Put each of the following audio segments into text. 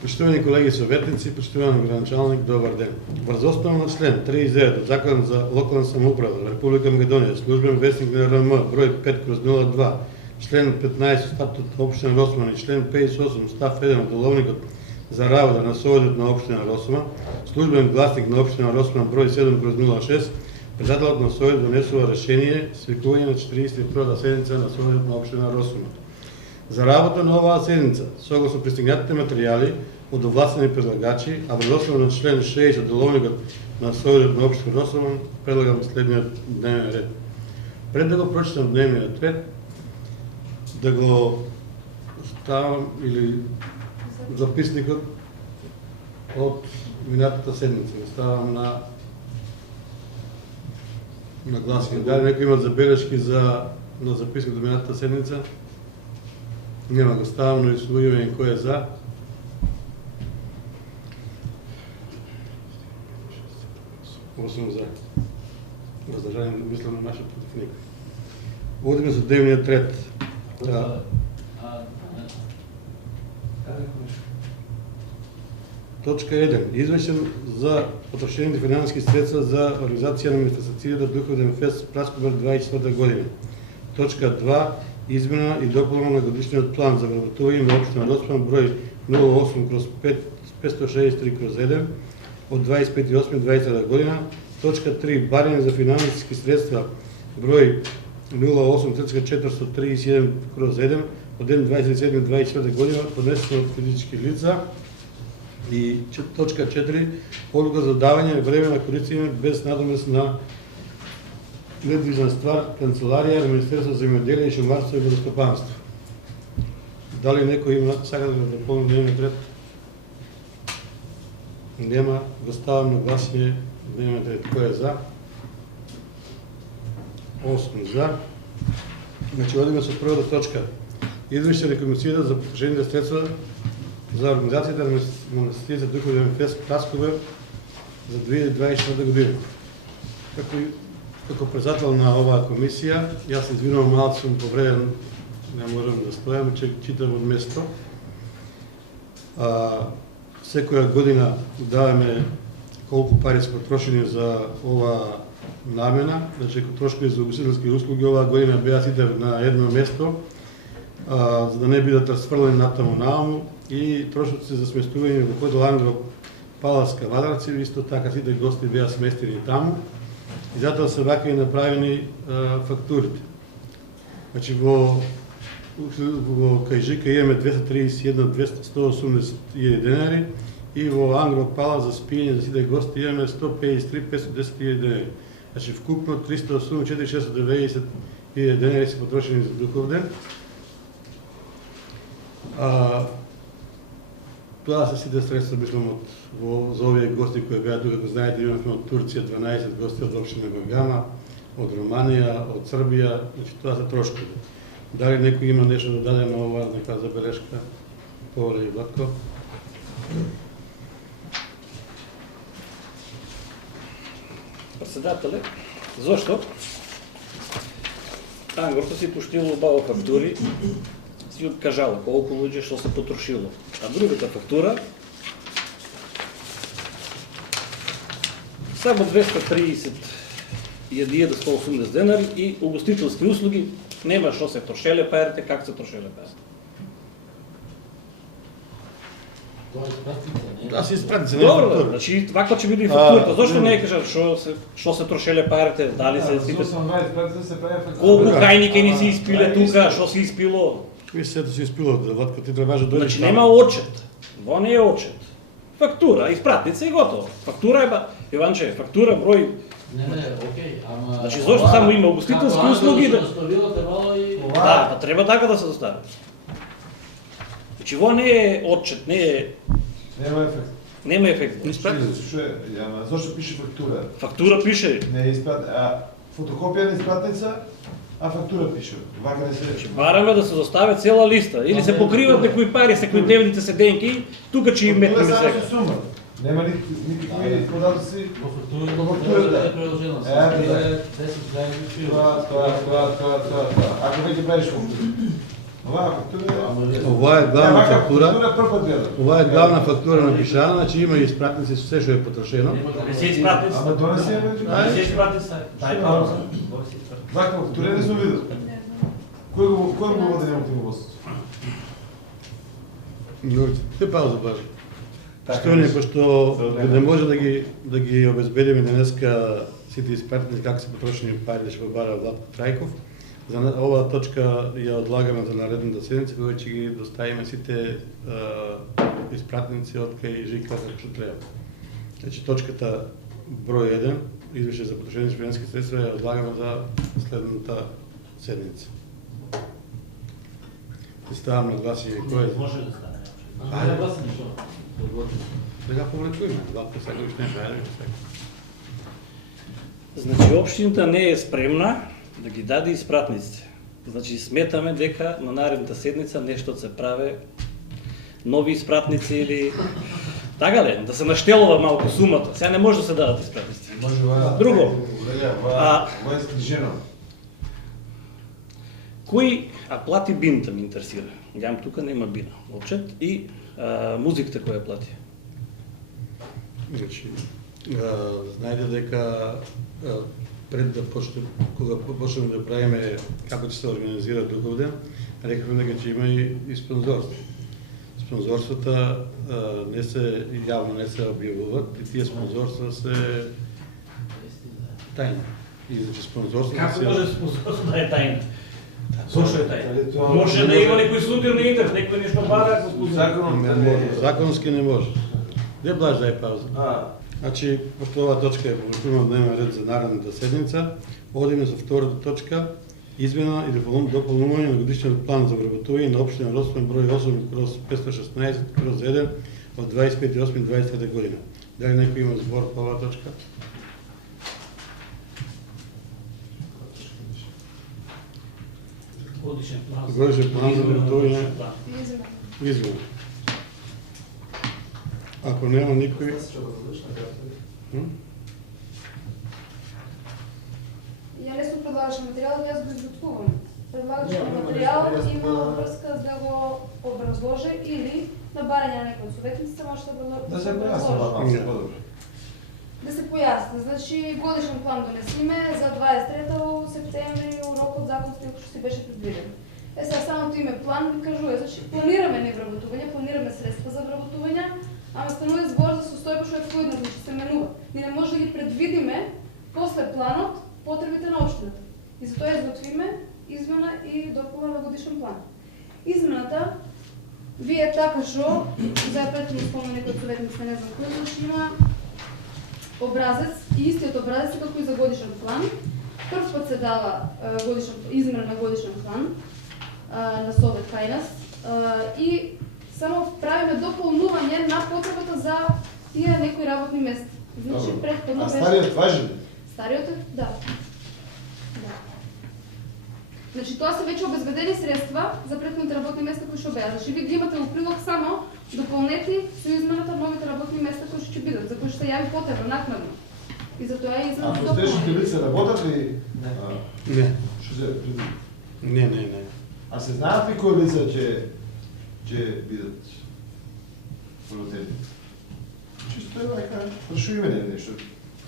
Почитувани колеги съветници, почитувани градоначалник, добър ден. Врз основа на член 39 от Закона за локална самоуправа на Република Македония, службен вестник на РМ, брой 5/02, член 15 статут на община Росман и член 58 став 1 от Деловникът за работа на Советът на община Росман, службен гласник на община Росман, брой 7/06, председателът на Совет донесува решение свикуване на 41-та седмица на Советът на община Росман. За работа на оваа седмица, согласно пристигнатите материали от овластени предлагачи, а въз основа на член 6 от Деловникът на Советът на община Росман, предлагам следният дневен ред. Пред да го прочитам дневният ред, да го оставам или записникът от минатата седмица. Оставам на гласния. Дали някои имат забележки на записник от минатата седмица? Няма го ставам, но изслугиваме кой е за. Осем за. Въздържание мисля на нашия противник. Водим за дневният ред. Точка 1. Извършен за потрошените финансови средства за организация на манифестацията Духовен фест Праскобър 24 година. Точка 2. Измена и допълнение на годишният план за вработуване на община Росман, брой 08/563/7 от 25.8.2020 година. Точка 3. Барене за финансови средства, брой 08/437/7 от ден 27.2024 година, поднесено от физически лица. И точка 4. Подлога за даване на време на користение без надомест на недвижна ствар, канцелария на Министерство за земеделие, шумарство и водостопанство. Дали някой има сега да допълни дневният ред? Няма. Доставам на гласение дневният ред. Кой е за? 8 за. Значи водим с първата точка. Извършена на комисията за потрошените средства за организацията на манифестацията Духовен фест Праскобър за 2024 година. Като председател на оваа комисия, аз се извинувам, малко съм повреден, не можем да стоям, че читам от место. Секоја година даваме колко пари са потрошени за оваа намена, значи трошкови за угостителски услуги оваа година беа сите на едно место, за да не бидат разфрлени натаму нааму, и трошоци за сместување во хотел Ангел Палас Кавадарци, исто така сите гости беа сместени таму. И затоа се вака и направени фактурите. Значи во Кајжика имаме 231.180 денари и во Ангро Пала за спиење за сите гости имаме 153.510 денари. Значи вкупно 384.690 денари се потрошени за Духов ден. Тоа се сите средства, мислам, за овие гости кои беа тука, како знаете, имаме од Турција 12 гости од општина Горгана, од Романија, од Србија, значи тоа се трошкови. Дали некој има нешто да даде на ова, нека забелешка? Поволе и Владко. Председателе, зошто? Ангорто си поштило убаво фактури, си откажало колко луѓе што се потрошило. А другата фактура само 230.180 денари и угостителски услуги, нема што се трошеле парите, как се трошеле парите. Да, се испратите. Добро, значи вака ќе биде и фактурата. Зошто не кажа што се трошеле парите, дали се сите... Колку хајники се испиле тука, што се испило? Кои сето се испило, Владко, ти требаше да дојдеш. Значи нема отчет. Во не е отчет. Фактура, испратница и готово. Фактура е, Иванче, фактура број... Не, окей, ама... Значи зошто само има угостителски услуги да... Да, треба така да се достави. Значи во не е отчет, не е... Нема ефект. Нема ефект. Зошто пише фактура? Фактура пише. Не е фотокопија на испратница А фактура пише. Вака не се. Бараме да се доставя цела листа. Или се покриват некои пари, секојдневните седенки, тука ќе им метнеме Фактура сега. само сума. Нема никакви податъци. По фактурата По фактурата. е приложено. Да. 10 заедно Това. Ако веќе правиш фактура. Ова фактура. Ова е главна фактура. Фактура прв пат гледам. Ова е главна фактура напишана, значи има и испратници со се што е потрошено. Не се испратници. Ама донеси ја Не се веќе. испратници. Дај пауза. Вака фактура не сум видел. Кој го води немотивост? Те пауза баш. Штони, пошто не може да ги обезбедиме денеска сите испратници како се потрошени пари да ќе побара Владко Трајков. За оваа точка ја одлагаме за наредната седница, кога ќе ги доставиме сите испратници од кај ЖИК како што треба. Значи точката број 1, извеше за потрошени финансиски средства, ја одлагаме за следната седница. Ставам на гласие кој е. Може да стане. Ајде, гласни, што? Да го публикуваме, Владко сакаш нешто, ајде го сакаш. Значи, општината не е спремна да ги даде испратниците. Значи, сметаме дека на наредната седница нешто се праве, нови испратници или... Така ли? Да се наштелува малку сумата. Сега не може да се дадат испратници. Може ова. Друго. Ова е скрижено. Кој плати бината ме интересира? Гам тука нема бина. Опчет и музиката која плати. Значи, знаете дека пред да кога почнеме да правиме како ќе се организира Духовден, рекавме дека ќе има и спонзорство. Спонзорствата јавно не се објавуваат и тие спонзорства се тајни. И значи спонзорството Како може спонзорство да е тајна? Зошто е тајна? Дали тоа- Може да има некој сутир на интернет, некој нешто бара, ако спонзор. Законот не може, законски не може. Де блаж дај пауза. Значи, пошто оваа точка е публикувана на дневен ред за наредната седница, одиме за втората точка, измена или дополнување на годишниот план за вработување на општина Росмен број 8/516/1 од 25.8.23 година. Дали некој има збор по оваа точка? Годишен план. Годишен план за вработување. Измена. Ако нема никој... Ја не сум предлагаш материјал, јас го изготвувам. Предлагаш материјал има врска да го образложи или на барање на некој од советниците може Да се појасни образложи. малку подобро. Да се појасни. Значи годишен план донесиме за 23 септември рокот законски што си беше предвиден. Сега самото име план ви кажува, значи планираме не вработување, планираме средства за вработување, ама станува збор за состојба што е поедна, значи се менува. Ние не може да ги предвидиме после планот потребите на општината. И затоа изготвиме измена и допълна на годишен план. Измената вие така што за претhodно спомнени кои советници не знам кој, значи има образец и истиот образец е како и за годишен план. Прв пат се дава измена на годишен план на Совет Кајнас и само правиме дополнување на потребата за тие некои работни места. Значи претходно А беше... стариот важи ли? Стариот е, да. Значи тоа се веќе обезбедени средства за претходните работни места кои што беа. Значи вие ги имате во прилог само дополнети со измената новите работни места кои што ќе бидат, за кои што се јави потреба накнадно. И затоа е А измената постоечните дополнена. лица работат ли? Не. Што се предвиди? Не. А се знаат ли кои лица ќе бидат вработени? Чисто е вака, прашуваме нешто.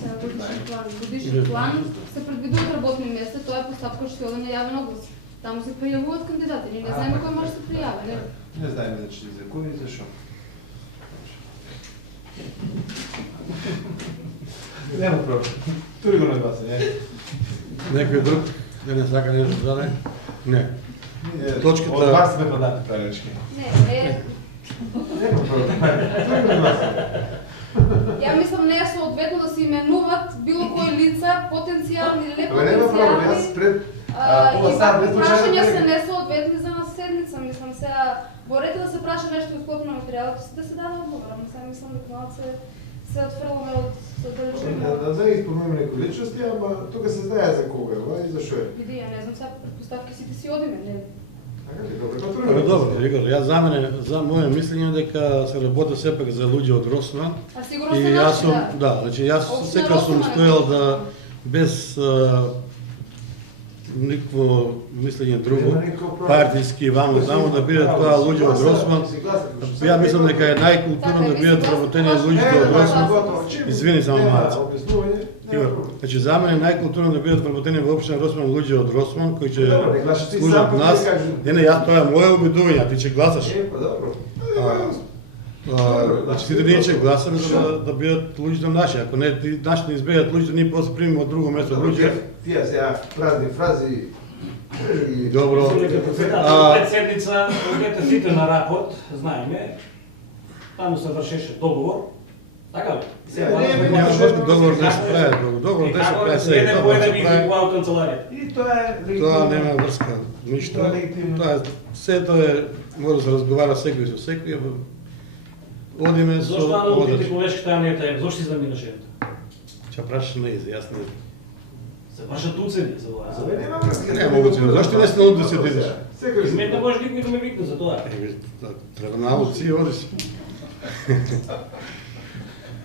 Сега годишен план се предвидуваат работни места, тоа е постапка што оде на јавен оглас. Таму се пријавуваат кандидати, ние не знаеме кој може да се пријави, не? Не знаеме значи за кој и за што. Нема проблем. Тури го нагласи, не? Некој друг да не сака нешто да даде? Не. Точката- Од вас сме подати правилнички. Не. Нема проблем. Тури го нагласи. Ја мислам не е соодветно да се именуваат било кои лица, потенцијални или Абе нема проблем, јас непотенцијални. пред И вакви прашања се не... несоодветни за на седница. Мислам сега, борете да се праша нешто во склоп на материјалот, да се даде одговор. Ама сега мислам дека малце се отфрламе од задалечено. Да не изпомнем некои личности, ама тука се знае за кога е и за што е. Види, ја не знам сега предпоставки сите си одиме, не? Така ли, добре, Абе, добро, Игор, јас за мене, за моје мислење дека се работи сепак за луѓе од Росман. А сигурно И се јас наши, сум, да. да, значи јас Опшина секогаш сум Росман е стоел тоа. да без никакво мислење друго, Нема никаков проблем. партиски, вамо, тамо да бидат тоа луѓе од Росман. Ја мислам дека е најкултурно да бидат вработени луѓето од Росман. Извини само малце. Игор, значи за мене најкултурно да бидат вработени во општина Росман луѓе од Росман кои ќе Добро, не гласаш ти служат сам, нас. не кажи. Не, јас тоа е моје обидување, а ти ќе гласаш. Па добро. Значи сите ние ќе гласаме за да бидат луѓето наши. Ако не нашите не избегат луѓето, ние после примиме од друго место луѓе. Тие сега празни фрази. Добро. Пред седница одете сите на рапорт, знаеме, таму се вршеше договор, така ли? Няма што договор не се прави, договор не се прави сега. Еден по еден изликува од канцеларијата. И тоа е Тоа нема врска, ништо. Тоа е легитимно. Тоа е сето е може да се разговара секој со секој. Одиме со Зошто аналогите водач. колешката Анијата е? Зошто измамина жената? Ќе прашаш не изи, јас не. Се прашат уцени за тоа. За мене нема врска. Не могу ти, зашто не сте да се дидеш? Секој Мен не може никој да ме викне за тоа. Треба научи и оди си.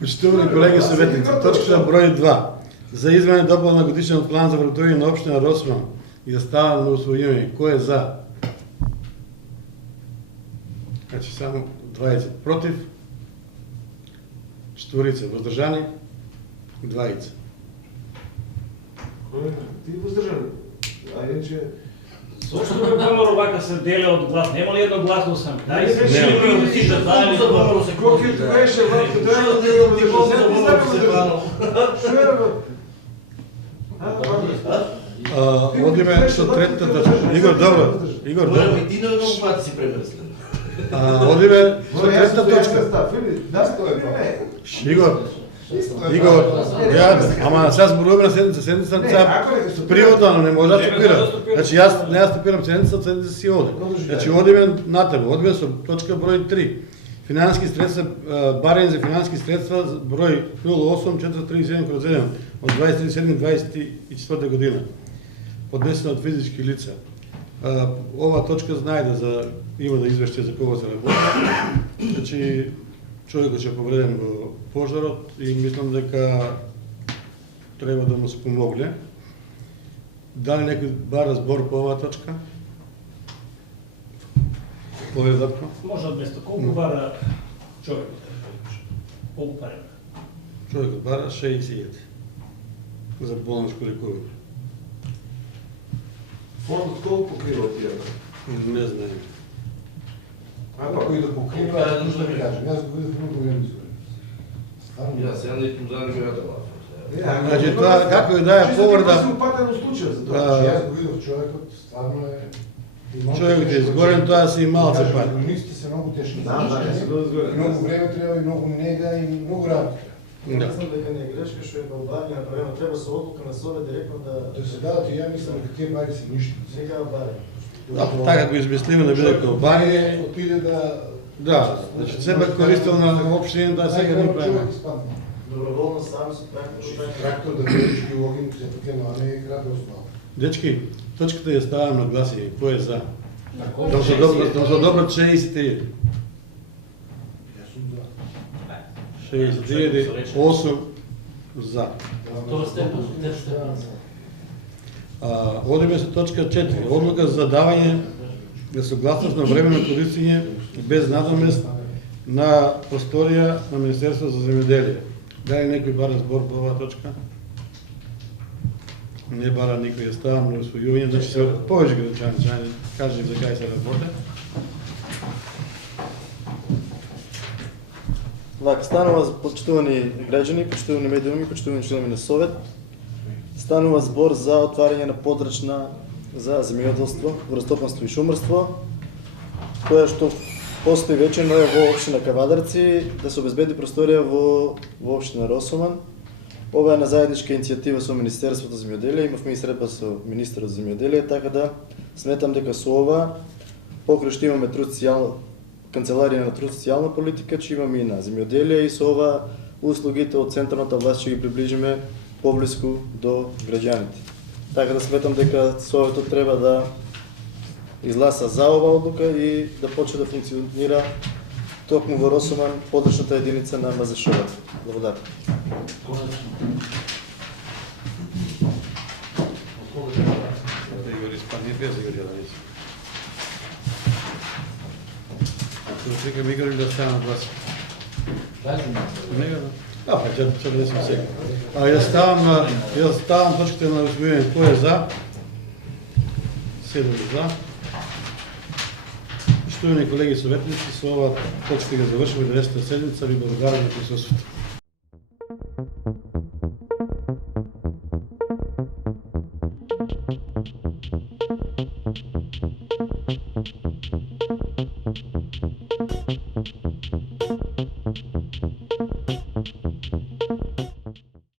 Почитувани колеги советници, точка број 2. За измена и допълнение на годишен план за вработување на општина Росман и да става на усвојување. Кој е за? Значи само 20 против, 4 воздржани, 20. Ти воздржан. А иначе Зошто ме ВМРО вака се деле од глас? Нема ли едногласно сам? Дај се Не. шири да си да дали за ВМРО се колку ти беше вака, тоа е диплома за воздржан. Што е? Одиме со третата точка. Игор, добро. Игор, добро. И ти на едно мати си премеслен. Одиме со третата точка. Да, тоа е тоа. Игор, Игор, ама сега зборуваме на седница, сега приватно не може да стопира. Значи јас не ја стопирам седница си оди. Значи одиме на тебе, одиме со точка број 3. Финансски средства, барање за финансски средства, број 08437/7 од 23.7.24 година, поднесена од физички лица. Ова точка знаеде за има да извеште за кого се работи. Значи човекот е повреден во пожарот и мислам дека треба да му се помогне. Дали некој бара збор по оваа точка? Поведатко? Може од место. Колку бара човекот? Колку пари? Човекот бара 60.000 за болничко лекување. Фондот колку покрива тие? Не знаем. Ако Кој да покрива, Колку е нужда нужда ми ми кажем. Јас го видов многу време изгорен. Ја сега не искам да ми вета Значи тоа како и да е повреда, Чисто упатено случај за тоа. Јас го видов човекот, стварно е... човекот е изгорен, тоа си и малце пари. Економисти се многу тешки. Да, се го изгорен. Многу време треба и многу нега и многу работа. Да. Мислам дека не е грешка што е во Албанија направено, треба со одлука на Совет директно До да сегадато ја мислам дека тие пари се ништо. сега баре. Така го измислиме да биде Албанија. Отиде да... Да, значи сепак користел на општини да сега ни прави. Човек испадна. Доброволно сами со практика Значи, трактор да бидеш геологин, се пак а не грабе основа. Дечки, точката ја ставам на гласие. Кој е за? Тако? Да се добрат 60.000. Јас сум за. 60.000, 8 за. Тоа степен, не Одиме со точка 4. Одлука за давање на согласност на временно користење без надомест на просторија на Министерство за земјоделие. Дали некој бара збор по оваа точка? Не бара никој, ја ставам на усвојување, значи се повеќе граѓани кажи за кај се работи. Вака, станува, почитувани граѓани, почитувани медиуми, почитувани членови на Совет, станува збор за отварање на подрачна за земјоделство, водостопанство и шумарство, која што постои веќе, но е во општина Кавадарци, да се обезбеди просторија во општина Росоман. Ова е на заедничка иницијатива со Министерството за земјоделие, имавме и средба со министерот за земјоделие, така да сметам дека со ова, покрај што имаме канцеларија на труд социјална политика, че имаме и на земјоделие и со ова услугите од централната власт ќе ги приближиме поблиску до граѓаните. Така да сметам дека Советот треба да изгласа за оваа одлука и да почне да функционира токму во Росоман подрачната единица на МЗШ. Благодарам. Да Игор изпадне без Игор Јеловица. Ако да чекам Игор или да ставам глас? Него, да. Па ќе да сум сега. Јас ставам точките на разбивање. Кој е за? 7 за. Поштовани колеги советници, со ова точка ги завршуваме 10-та седмица. Ви благодарам за присуствието.